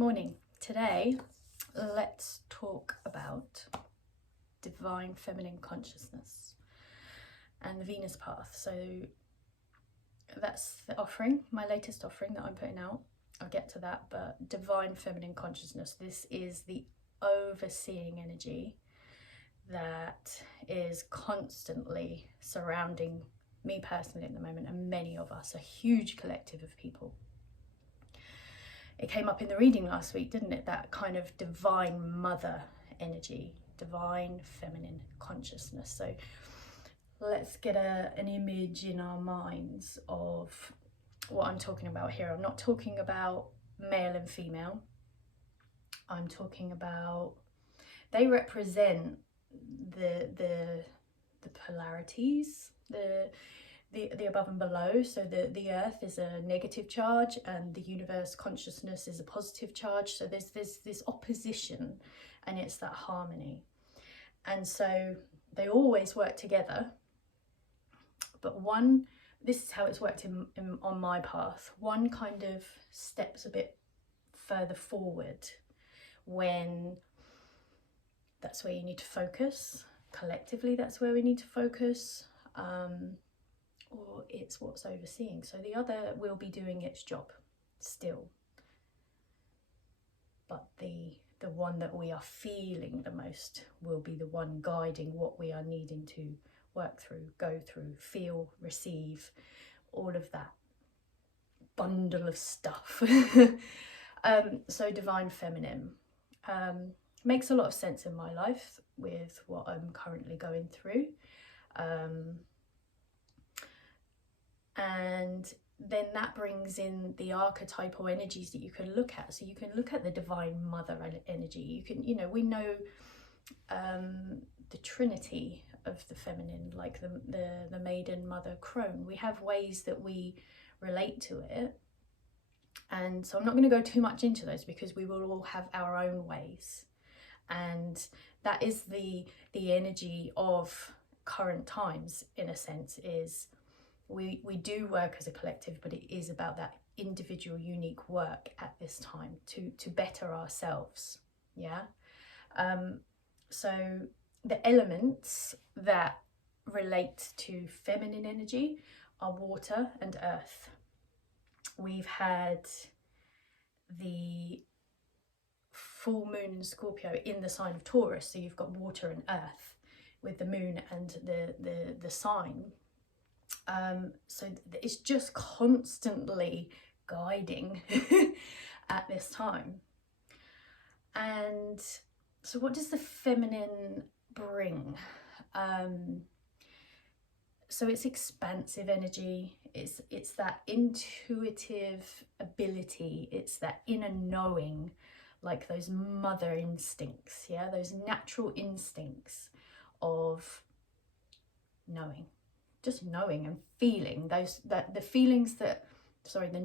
Morning. Today, let's talk about divine feminine consciousness and the Venus path. So that's the offering, my latest offering that I'm putting out. I'll get to that, but divine feminine consciousness, this is the overseeing energy that is constantly surrounding me personally at the moment, and many of us, a huge collective of people. It came up in the reading last week, didn't it? That kind of divine mother energy, divine feminine consciousness. So let's get an image in our minds of what I'm talking about here. I'm not talking about male and female. I'm talking about, they represent the polarities, the above and below. So the earth is a negative charge and the universe consciousness is a positive charge. So there's this opposition, and it's that harmony. And so they always work together. But this is how it's worked on my path. One kind of steps a bit further forward when that's where you need to focus. Collectively, that's where we need to focus. Or it's what's overseeing. So the other will be doing its job still. But the one that we are feeling the most will be the one guiding what we are needing to work through, go through, feel, receive, all of that bundle of stuff. So divine feminine makes a lot of sense in my life with what I'm currently going through. And then that brings in the archetypal energies that you can look at. So you can look at the divine mother energy. You can, we know the trinity of the feminine, like the maiden, mother, crone. We have ways that we relate to it. And so I'm not going to go too much into those because we will all have our own ways. And that is the energy of current times, in a sense, is we do work as a collective, but it is about that individual, unique work at this time to better ourselves. Yeah. So the elements that relate to feminine energy are water and earth. We've had the full moon in Scorpio in the sign of Taurus, so you've got water and earth with the moon and the sign. So it's just constantly guiding at this time. And so what does the feminine bring? So it's expansive energy, it's that intuitive ability, it's that inner knowing, like those mother instincts, yeah, those natural instincts of knowing. Just knowing and feeling the feelings the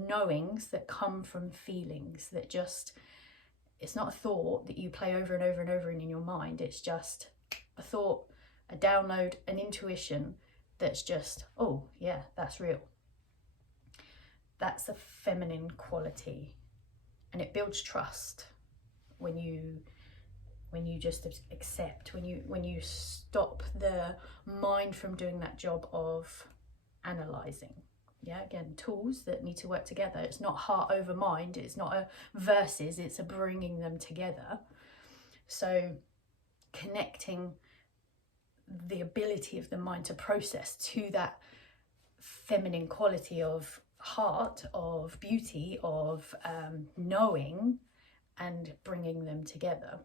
knowings that come from feelings that just, it's not a thought that you play over and over and over in your mind. It's just a thought, a download, an intuition that's just, oh yeah, that's real. That's a feminine quality, and it builds trust when you just accept, when you stop the mind from doing that job of analysing. Yeah, again, tools that need to work together. It's not heart over mind, it's not a versus, it's a bringing them together. So connecting the ability of the mind to process to that feminine quality of heart, of beauty, of knowing, and bringing them together.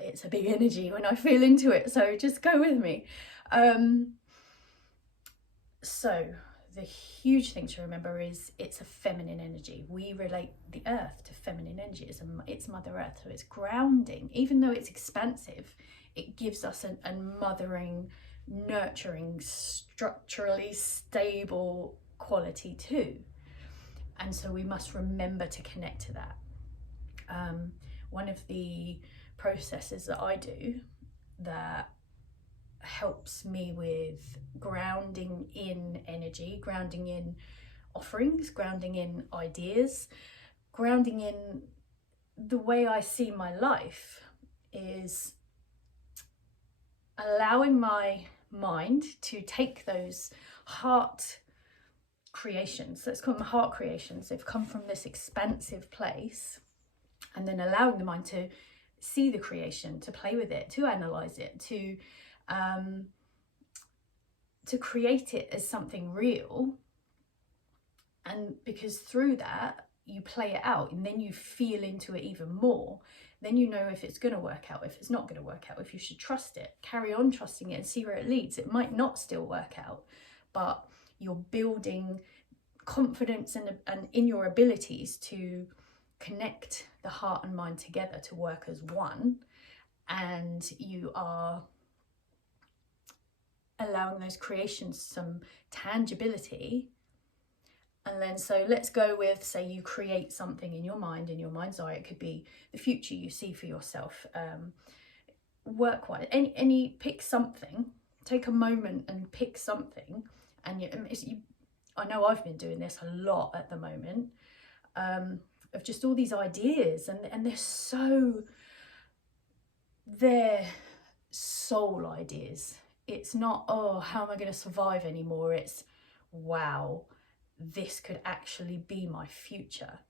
It's a big energy when I feel into it, so just go with me. So the huge thing to remember is it's a feminine energy. We relate the earth to feminine energy. It's Mother Earth, so it's grounding. Even though it's expansive, it gives us a mothering, nurturing, structurally stable quality too. And so we must remember to connect to that. One of the processes that I do that helps me with grounding in energy, grounding in offerings, grounding in ideas, grounding in the way I see my life is allowing my mind to take those heart creations, let's call them heart creations, they've come from this expansive place, and then allowing the mind to see the creation, to play with it, to analyze it, to create it as something real. And because through that you play it out, and then you feel into it even more, then you know if it's going to work out, if it's not going to work out, if you should trust it, carry on trusting it and see where it leads. It might not still work out, but you're building confidence and in your abilities to connect the heart and mind together to work as one, and you are allowing those creations some tangibility. And then, so let's go with, say you create something in your mind, in your mind's eye. It could be the future you see for yourself, work-wise, any pick something, take a moment and pick something. And I know I've been doing this a lot at the moment, of just all these ideas, and they're soul ideas. It's not, oh, how am I going to survive anymore? It's, wow, this could actually be my future.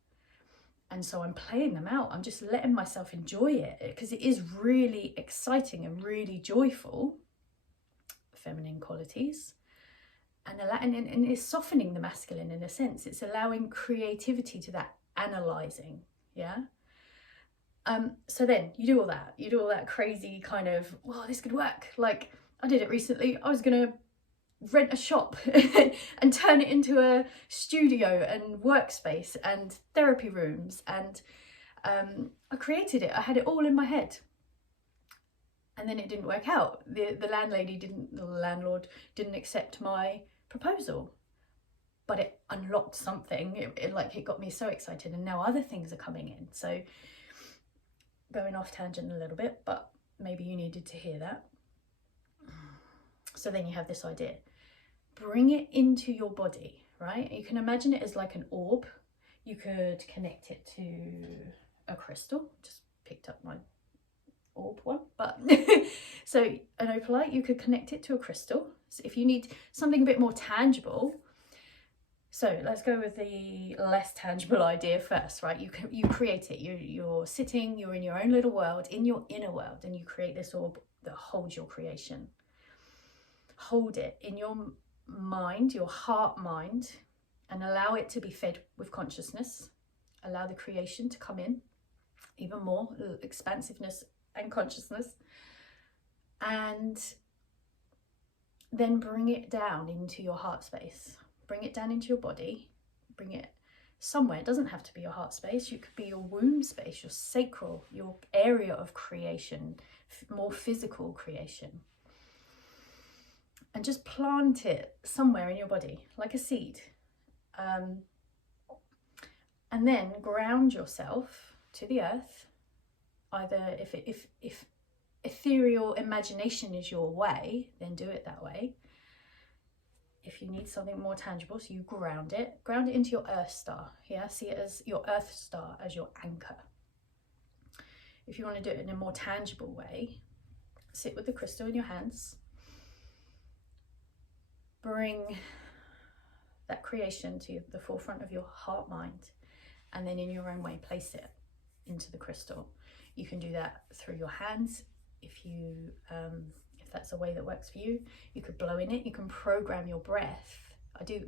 And so I'm playing them out. I'm just letting myself enjoy it, because it is really exciting and really joyful, feminine qualities. And it's softening the masculine in a sense. It's allowing creativity to that analysing, yeah? So then you do all that crazy kind of, well, this could work. Like, I did it recently. I was going to rent a shop and turn it into a studio and workspace and therapy rooms. And I created it. I had it all in my head. And then it didn't work out. The landlord didn't accept my proposal, but it unlocked something. It got me so excited, and now other things are coming in. So going off tangent a little bit, but maybe you needed to hear that. So then you have this idea, bring it into your body, right? You can imagine it as like an orb. You could connect it to a crystal. Just picked up my orb one, but so an opalite, you could connect it to a crystal. So if you need something a bit more tangible, so let's go with the less tangible idea first, right? You create it. You're sitting, you're in your own little world, in your inner world, and you create this orb that holds your creation. Hold it in your mind, your heart mind, and allow it to be fed with consciousness. Allow the creation to come in even more, expansiveness and consciousness, and then bring it down into your heart space. Bring it down into your body, bring it somewhere. It doesn't have to be your heart space. You could be your womb space, your sacral, your area of creation, more physical creation. And just plant it somewhere in your body, like a seed. And then ground yourself to the earth. Either if ethereal imagination is your way, then do it that way. If you need something more tangible, so you ground it into your earth star. Yeah, see it as your earth star, as your anchor. If you want to do it in a more tangible way, sit with the crystal in your hands. Bring that creation to the forefront of your heart mind, and then in your own way place it into the crystal. You can do that through your hands if that's a way that works for you. You could blow in it. You can program your breath.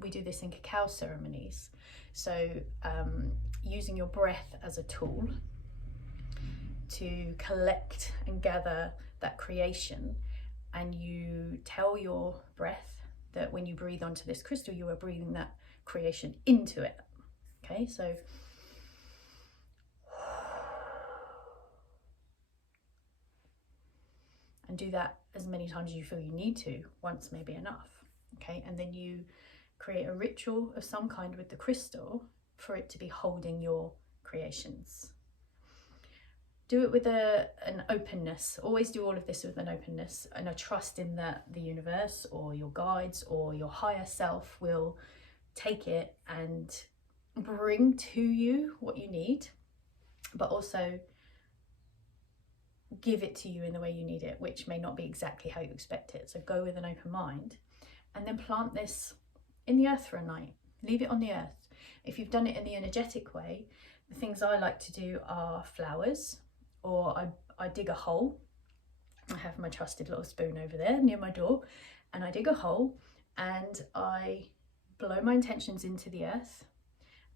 We do this in cacao ceremonies. So using your breath as a tool to collect and gather that creation, and you tell your breath that when you breathe onto this crystal, you are breathing that creation into it. Okay, so and do that as many times as you feel you need to. Once may be enough. Okay, and then you create a ritual of some kind with the crystal for it to be holding your creations. Do it with an openness. Always do all of this with an openness and a trust in that the universe or your guides or your higher self will take it and bring to you what you need, but also give it to you in the way you need it, which may not be exactly how you expect it. So go with an open mind, and then plant this in the earth for a night. Leave it on the earth. If you've done it in the energetic way, the things I like to do are flowers, or I dig a hole. I have my trusted little spoon over there near my door, and I dig a hole and I blow my intentions into the earth,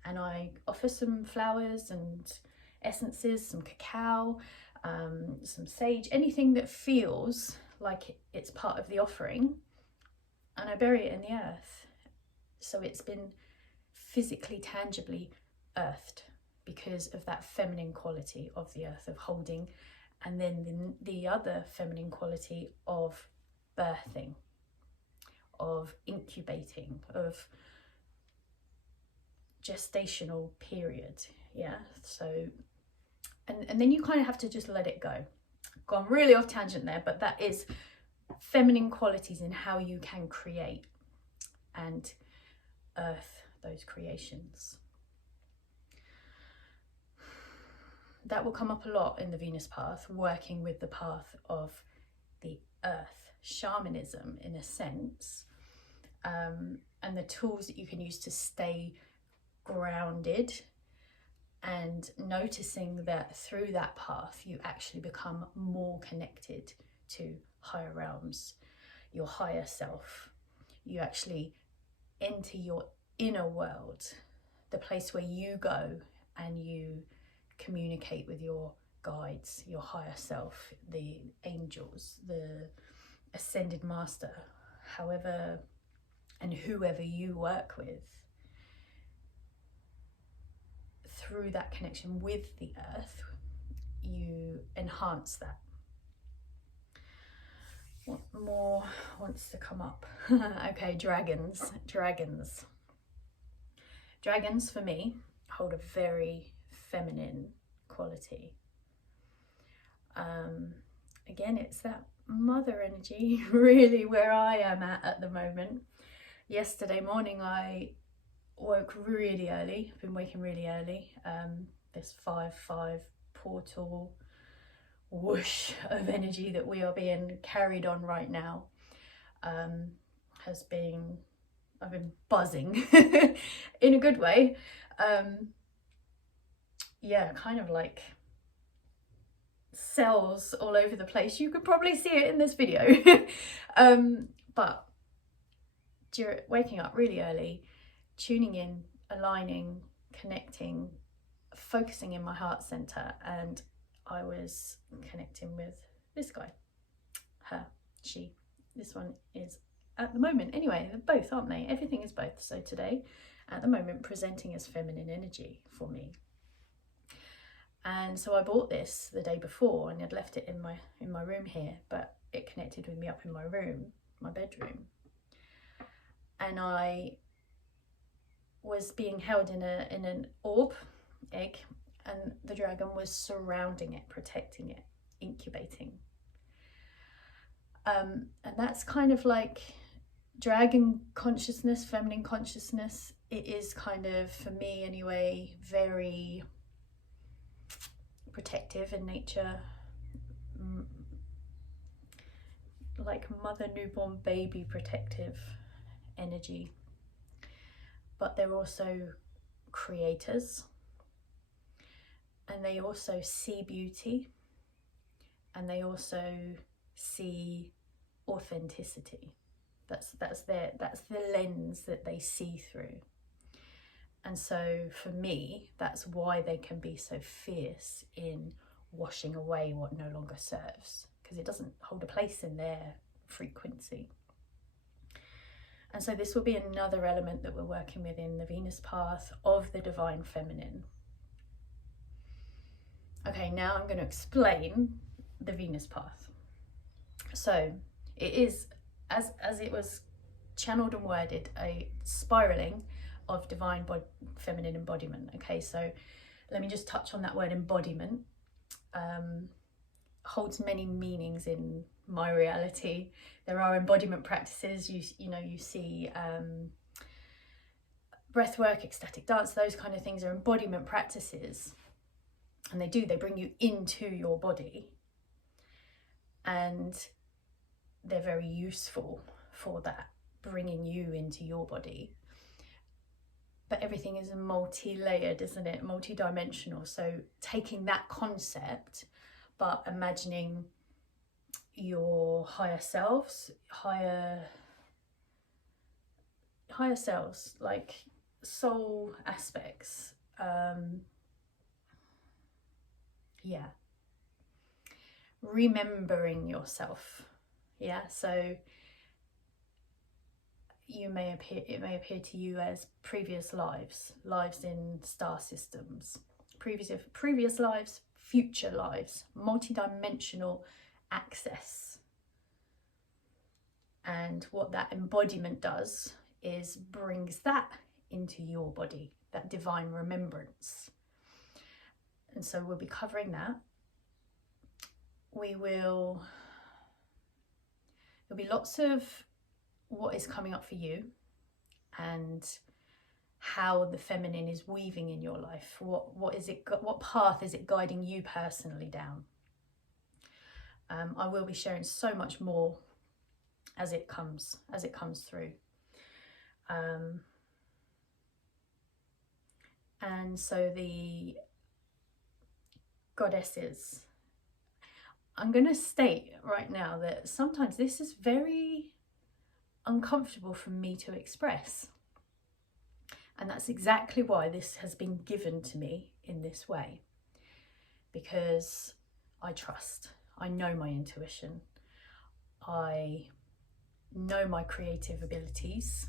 and I offer some flowers and essences, some cacao, some sage, anything that feels like it's part of the offering, and I bury it in the earth. So it's been physically, tangibly earthed because of that feminine quality of the earth, of holding, and then the other feminine quality of birthing, of incubating, of gestational period. Yeah, so and then you kind of have to just let it go. Gone really off tangent there, but that is feminine qualities in how you can create and earth those creations. That will come up a lot in the Venus path, working with the path of the earth, shamanism in a sense, and the tools that you can use to stay grounded, and noticing that through that path you actually become more connected to higher realms, your higher self. You actually enter your inner world, the place where you go and you communicate with your guides, your higher self, the angels, the ascended master, however and whoever you work with. Through that connection with the earth, you enhance that. What more wants to come up? Okay, dragons. Dragons for me hold a very feminine quality. Again, it's that mother energy really where I am at the moment. Yesterday morning I woke really early. I've been waking really early. This 5-5 portal whoosh of energy that we are being carried on right now I've been buzzing in a good way. Yeah, kind of like cells all over the place. You could probably see it in this video. But waking up really early, tuning in, aligning, connecting, focusing in my heart center, and I was connecting with this guy, her, she. This one is at the moment, anyway, they're both, aren't they? Everything is both. So today, at the moment, presenting as feminine energy for me. And so I bought this the day before and had left it in my room here, but it connected with me up in my room, my bedroom. And I was being held in an egg, and the dragon was surrounding it, protecting it, incubating. And that's kind of like dragon consciousness, feminine consciousness. It is kind of, for me anyway, very protective in nature, like mother newborn baby protective energy. But they're also creators, and they also see beauty, and they also see authenticity. That's the lens that they see through. And so for me, that's why they can be so fierce in washing away what no longer serves, because it doesn't hold a place in their frequency. And so this will be another element that we're working with in the Venus path of the divine feminine. Okay, now I'm going to explain the Venus path. So it is, as it was channeled and worded, a spiraling of divine feminine embodiment. Okay, so let me just touch on that word embodiment. Holds many meanings in my reality. There are embodiment practices. You see breath work, ecstatic dance, those kind of things are embodiment practices, and they bring you into your body, and they're very useful for that, bringing you into your body. But everything is multi-layered, isn't it? Multi-dimensional. So taking that concept, but imagining your higher selves, higher selves, like soul aspects. Yeah. Remembering yourself. Yeah. So it may appear to you as previous lives in star systems, previous lives, future lives, multidimensional access. And what that embodiment does is brings that into your body, that divine remembrance. And so we'll be covering that. There'll be lots of what is coming up for you and how the feminine is weaving in your life. What path is it guiding you personally down? I will be sharing so much more as it comes through. And so the goddesses, I'm going to state right now that sometimes this is very uncomfortable for me to express. And that's exactly why this has been given to me in this way. Because I trust. I know my intuition. I know my creative abilities,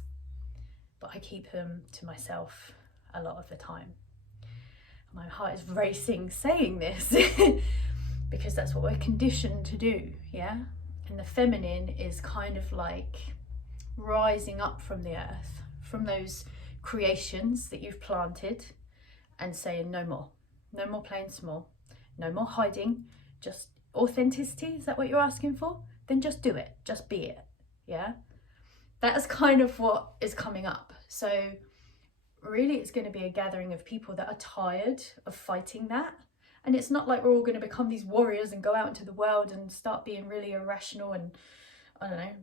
but I keep them to myself a lot of the time. My heart is racing saying this because that's what we're conditioned to do, yeah? And the feminine is kind of like rising up from the earth, from those creations that you've planted, and saying no more playing small, no more hiding, just authenticity. Is that what you're asking for? Then just do it, just be it, yeah? That's kind of what is coming up. So really it's going to be a gathering of people that are tired of fighting that. And it's not like we're all going to become these warriors and go out into the world and start being really irrational and, I don't know,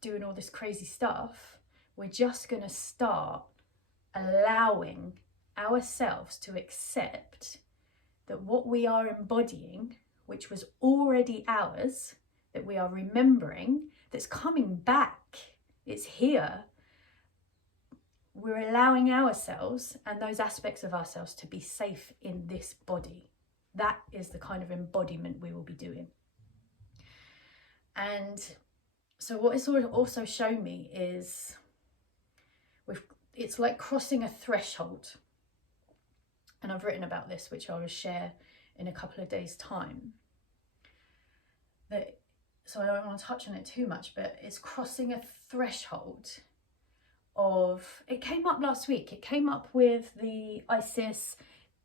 doing all this crazy stuff. We're just going to start allowing ourselves to accept that what we are embodying, which was already ours, that we are remembering, that's coming back, it's here. We're allowing ourselves and those aspects of ourselves to be safe in this body. That is the kind of embodiment we will be doing. And so what it's also shown me is it's like crossing a threshold. And I've written about this, which I will share in a couple of days' time. So I don't want to touch on it too much, but it's crossing a threshold of, it came up last week. It came up with the Isis,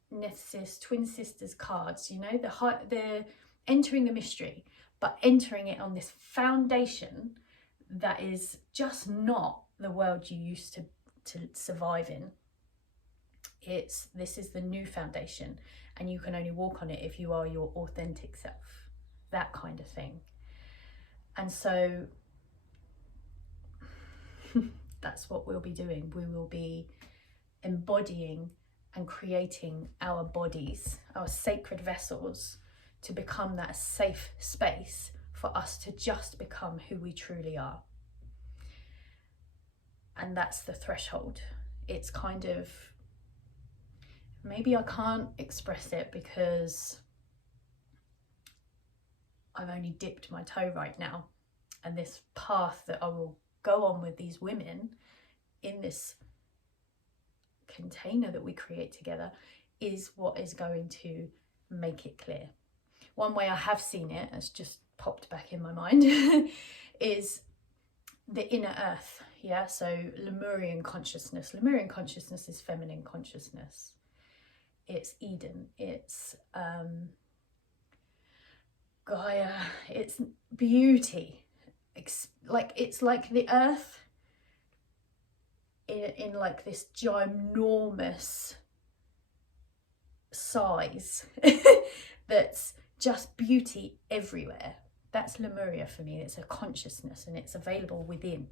Nethesis, Twin Sisters cards, you know, the entering the mystery, but entering it on this foundation that is just not the world you used to survive in. This is the new foundation, and you can only walk on it if you are your authentic self, that kind of thing. And so that's what we'll be doing. We will be embodying and creating our bodies, our sacred vessels, to become that safe space for us to just become who we truly are. And that's the threshold. It's kind of, maybe I can't express it because I've only dipped my toe right now. And this path that I will go on with these women in this container that we create together is what is going to make it clear. One way I have seen it, has just popped back in my mind, is the inner earth. Yeah, so Lemurian consciousness. Lemurian consciousness is feminine consciousness. It's Eden, it's Gaia, it's beauty. It's like the earth in like this ginormous size that's just beauty everywhere. That's Lemuria for me. It's a consciousness, and it's available within.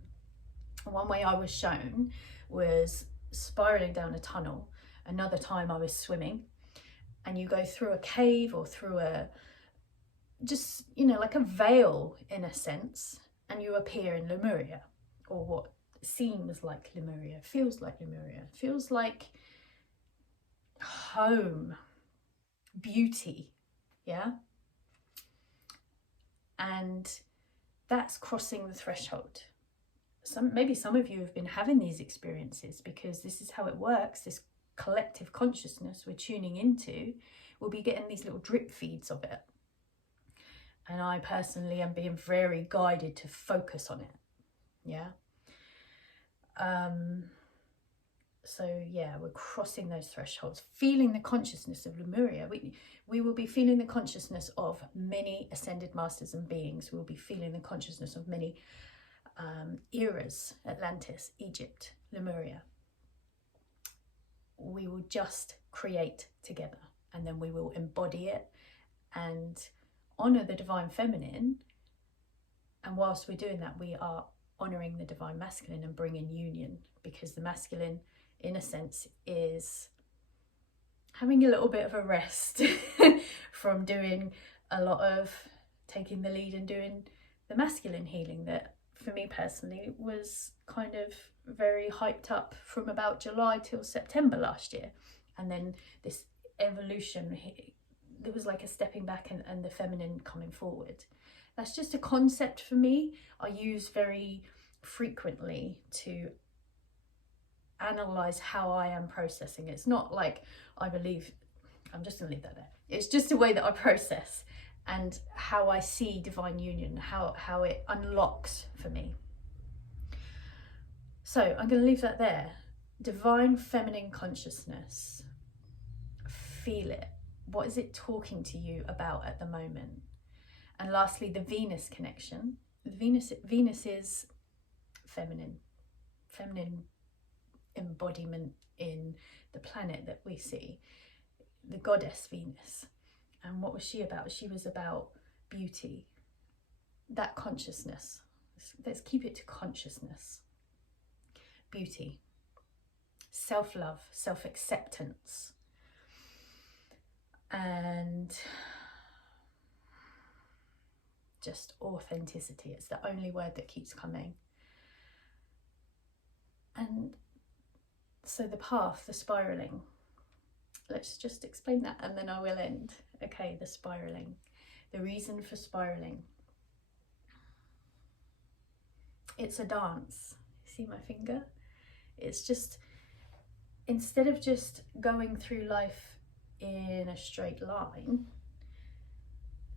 One way I was shown was spiraling down a tunnel. Another time I was swimming, and you go through a cave or through a, just, you know, like a veil in a sense, and you appear in Lemuria, or what seems like Lemuria, feels like Lemuria, feels like home, beauty, yeah? And that's crossing the threshold. Maybe some of you have been having these experiences, because this is how it works. This collective consciousness we're tuning into, we'll be getting these little drip feeds of it. And I personally am being very guided to focus on it. Yeah. So yeah, we're crossing those thresholds, feeling the consciousness of Lemuria. We will be feeling the consciousness of many ascended masters and beings. We will be feeling the consciousness of many eras: Atlantis, Egypt, Lemuria. We will just create together, and then we will embody it and honor the divine feminine. And whilst we're doing that, we are honoring the divine masculine and bringing union, because the masculine, in a sense, is having a little bit of a rest from doing a lot of taking the lead and doing the masculine healing that, for me personally, was kind of very hyped up from about July till September last year. And then this evolution, there was like a stepping back and the feminine coming forward. That's just a concept for me I use very frequently to analyze how I am processing. It's not like I believe, I'm just gonna leave that there. It's just a way that I process and how I see divine union, how it unlocks for me. So I'm going to leave that there. Divine feminine consciousness. Feel it. What is it talking to you about at the moment? And lastly, the Venus connection. Venus is feminine embodiment in the planet that we see, the goddess Venus. And what was she about? She was about beauty, that consciousness. Let's keep it to consciousness. Beauty, self-love, self-acceptance, and just authenticity. It's the only word that keeps coming. And so the path, the spiraling, let's just explain that and then I will end. Okay, the spiraling, the reason for spiraling. It's a dance. See my finger? It's just, instead of just going through life in a straight line,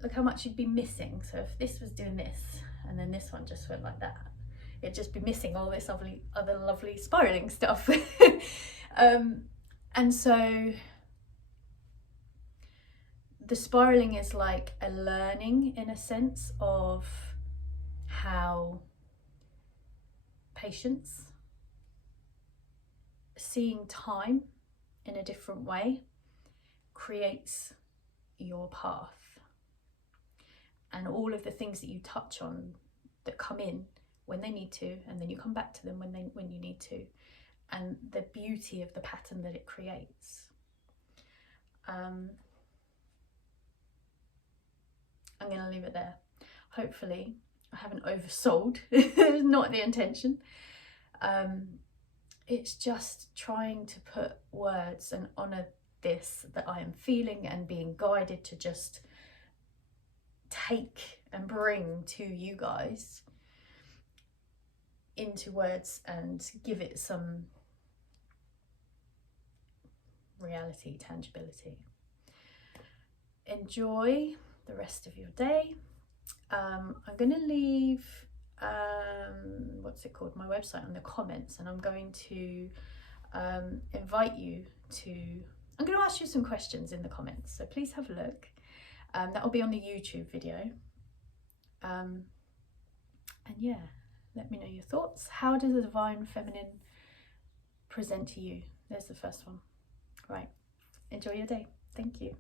look how much you'd be missing. So if this was doing this and then this one just went like that, it'd just be missing all this other lovely spiraling stuff. And so the spiraling is like a learning, in a sense, of how patience, seeing time in a different way, creates your path. And all of the things that you touch on that come in when they need to, and then you come back to them when you need to, and the beauty of the pattern that it creates. I'm going to leave it there. Hopefully I haven't oversold. It's not the intention. It's just trying to put words and honour this that I am feeling and being guided to just take and bring to you guys into words and give it some reality, tangibility. Enjoy the rest of your day. I'm going to leave what's it called, my website, on the comments, and I'm going to invite you to, I'm going to ask you some questions in the comments, so please have a look. That will be on the YouTube video. And yeah, let me know your thoughts. How does the divine feminine present to you. There's the first one. Right. Enjoy your day. Thank you.